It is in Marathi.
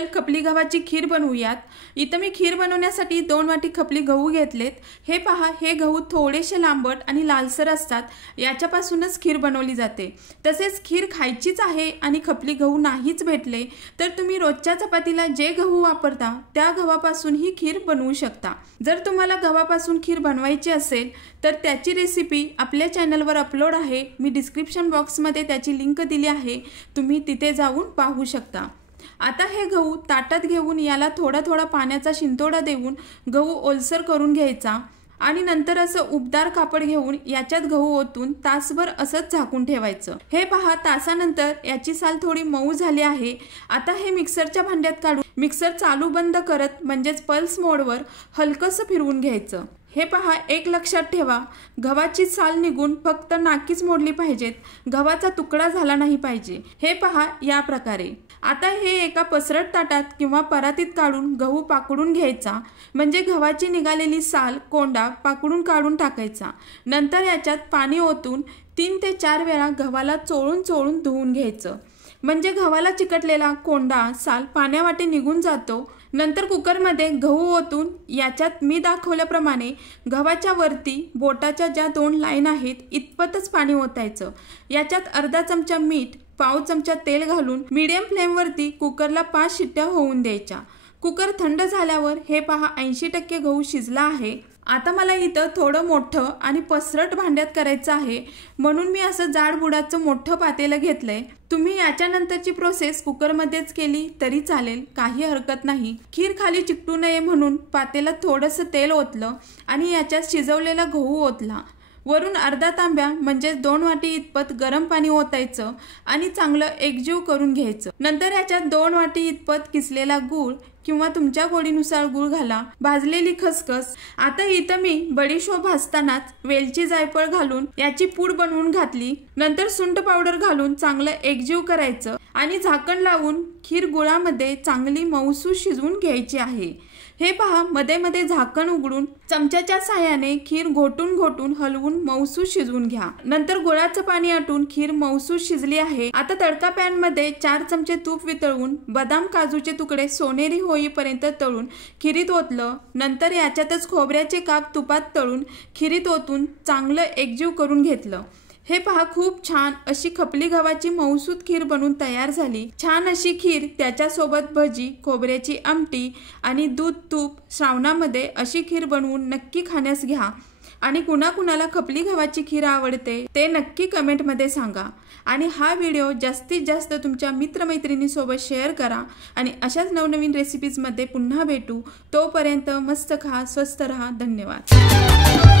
स्पेशल खपली गव्हाची खीर बनवूयात। इथे मी खीर बनवण्यासाठी 2 वाटी खपली गहू घेतलेत। हे पहा, हे गहू थोडेसे लांबट आणि लालसर असतात, याच्यापासूनच खीर बनवली जाते। तसेच खीर खायचीच आहे आणि खपली गहू नाहीच भेटले तर तुम्ही रोजच्या चपातीला जे गहू वापरता त्या गव्हापासून ही खीर बनवू शकता। जर तुम्हाला गव्हापासून खीर बनवायची असेल तर त्याची रेसिपी आपल्या चॅनलवर अपलोड आहे। मी डिस्क्रिप्शन बॉक्समध्ये त्याची लिंक दिली आहे, तुम्ही तिथे जाऊन पाहू शकता। आता हे गहू ताटात घेऊन याला थोडा थोडा पाण्याचा शिंतोडा देऊन गहू ओलसर करून घ्यायचा आणि नंतर असं उबदार कापड घेऊन याच्यात गहू ओतून तासभर असंच झाकून ठेवायचं। हे पहा, तासानंतर याची साल थोडी मऊ झाली आहे। आता हे मिक्सरच्या भांड्यात काढून मिक्सर चालू बंद करत म्हणजेच पल्स मोडवर हलकसं फिरवून घ्यायचं। हे पहा, एक लक्षात ठेवा, गव्हाची साल निघून फक्त नाकीच मोडली पाहिजेत, गव्हाचा तुकडा झाला नाही पाहिजे। हे पहा, या प्रकारे। आता हे एका पसरट ताटात किंवा परातीत काढून गहू पाकडून घ्यायचा, म्हणजे गव्हाची निघालेली साल कोंडा पाकडून काढून टाकायचा। नंतर याच्यात पाणी ओतून 3 ते 4 वेळा गव्हाला चोळून चोळून धुवून घ्यायचं, म्हणजे गव्हाला चिकटलेला कोंडा साल पाण्यावाटे निघून जातो। नंतर कुकरमध्ये गहू ओतून याच्यात मी दाखवल्याप्रमाणे गव्हाच्या वरती बोटाच्या ज्या 2 लाईन आहेत इतपतच पाणी ओतायचं। याच्यात अर्धा चमचा मीठ, पाव चमचा तेल घालून मीडियम फ्लेमवरती कुकरला 5 शिट्ट्या होऊन द्यायच्या। कुकर थंड झाल्यावर हे पहा, 80% गहू शिजला आहे। आता मला इथं थोडं मोठं आणि पसरट भांड्यात करायचं आहे, म्हणून मी असं जाड बुडाचं मोठं पातेलं घेतलंय। तुम्ही याच्यानंतरची प्रोसेस कुकरमध्येच केली तरी चालेल, काही हरकत नाही। खीर खाली चिकटू नये म्हणून पातेल्यात थोडंसं तेल ओतलं आणि याच्यात शिजवलेला गहू ओतला। वरून अर्धा तांब्या म्हणजे 2 वाटी इतपत गरम पाणी ओतायचं आणि चांगलं एकजीव करून घ्यायचं। नंतर याच्यात 2 वाटी इतपत किसलेला गूळ किंवा तुमच्या गोडीनुसार गूळ घाला, भाजलेली खसखस। आता इथं मी बडीशोप भाजतानाच वेलची जायफळ घालून याची पूड बनवून घातली। नंतर सुंठ पावडर घालून चांगलं एकजीव करायचं आणि झाकण लावून खीर गुळामध्ये चांगली मऊसूत शिजवून घ्यायची आहे। हे पहा, मध्ये मध्ये झाकण उघडून चमच्याच्या साहाय्याने खीर घोटून घोटून हलवून मऊसूत शिजवून घ्या। नंतर गुळाचं पाणी आटून खीर मऊसूत शिजली आहे। आता तडका पॅन मध्ये 4 चमचे तूप वितळवून बदाम काजूचे तुकडे सोनेरी होईपर्यंत तळून खिरीत ओतलं। नंतर याच्यातच खोबऱ्याचे काप तुपात तळून खिरीत ओतून चांगलं एकजीव करून घेतलं। हे पहा, खूप छान अशी खपली गव्हाची मऊसूत खीर बनून तयार झाली। छान अशी खीर, त्याच्यासोबत भजी, खोबऱ्याची आमटी आणि दूध तूप। श्रावणामध्ये अशी खीर बनवून नक्की खाण्यास घ्या आणि कुणाकुणाला खपली गव्हाची खीर आवडते ते नक्की कमेंटमध्ये सांगा। आणि हा व्हिडिओ जास्तीत जास्त तुमच्या मित्रमैत्रिणींसोबत शेअर करा आणि अशाच नवनवीन रेसिपीजमध्ये पुन्हा भेटू। तोपर्यंत मस्त खा, स्वस्त रहा। धन्यवाद।